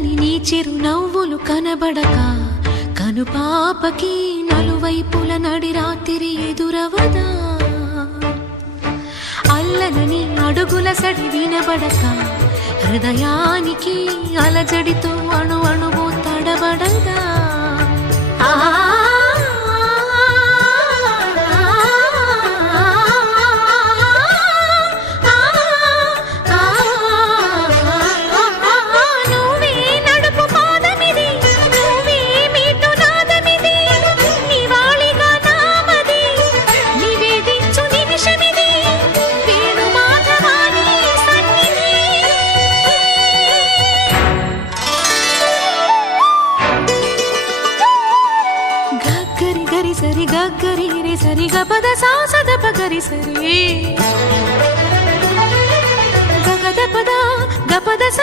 చల్లని నీ చిరు నవ్వులు కనబడక కనుపాపకి నలువైపుల నడి రాత్రి ఎదురవదా అల్లనని అడుగుల సడి వినబడక హృదయానికి అలజడితో అణు అణువు తడబడదా సరి గరి రే సరి గపద సాసద పగరి సరి గగద పద గపద స